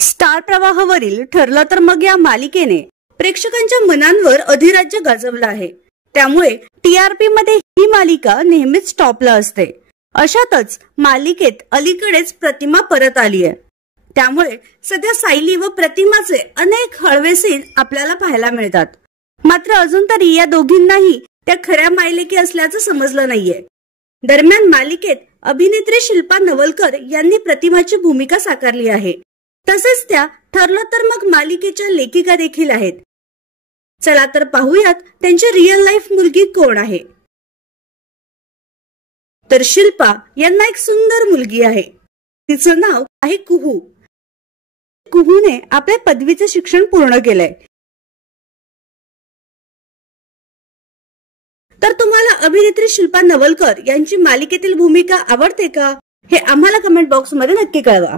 Star प्रवाहावरील ठरलं तर मग या मालिकेने प्रेक्षकांच्या मनांवर अधिराज्य गाजवलं आहे। त्यामुळे टीआरपी मध्ये ही मालिका नेहमीच टॉपला असते। अशातच मालिकेत अलीकडेच प्रतिमा परत आली आहे। त्यामुळे सध्या सायली व प्रतिमाचे अनेक हळवे सीन आपल्याला पाहायला मिळतात। मात्र अजून तरी या दोघींनाही त्या खऱ्या मायलेकी असल्याचं समजलं नाहीये। दरम्यान मालिकेत अभिनेत्री शिल्पा नवलकर यांनी प्रतिमाची भूमिका साकारली आहे। तसेच त्या ठरलं तर मग मालिकेच्या लेखिका देखील आहेत। चला तर पाहूयात त्यांची रिअल लाईफ मुलगी कोण आहे। तर शिल्पा यांना एक सुंदर मुलगी आहे। तिचं नाव आहे कुहू। कुहूने आपल्या पदवीचे शिक्षण पूर्ण केलंय। तर तुम्हाला अभिनेत्री शिल्पा नवलकर यांची मालिकेतील भूमिका आवडते का? हे आम्हाला कमेंट बॉक्स मध्ये नक्की कळवा।